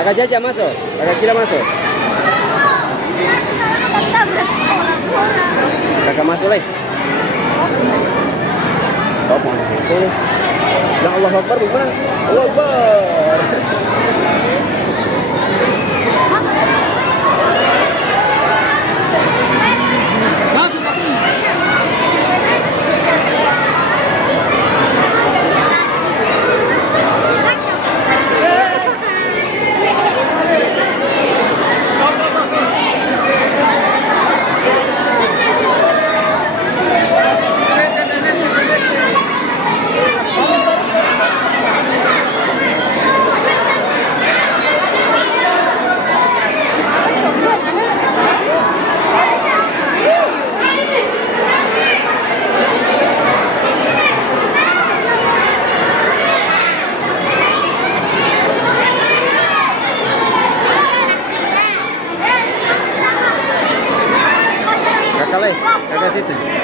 Kakak Jaja masuk, kakak Kila masuk. Kakak masuk lagi. Oh, mau masuk nih. Ya Allah Akbar, bagaimana? Allah Akbar. Masuk lagi. Kakak situ.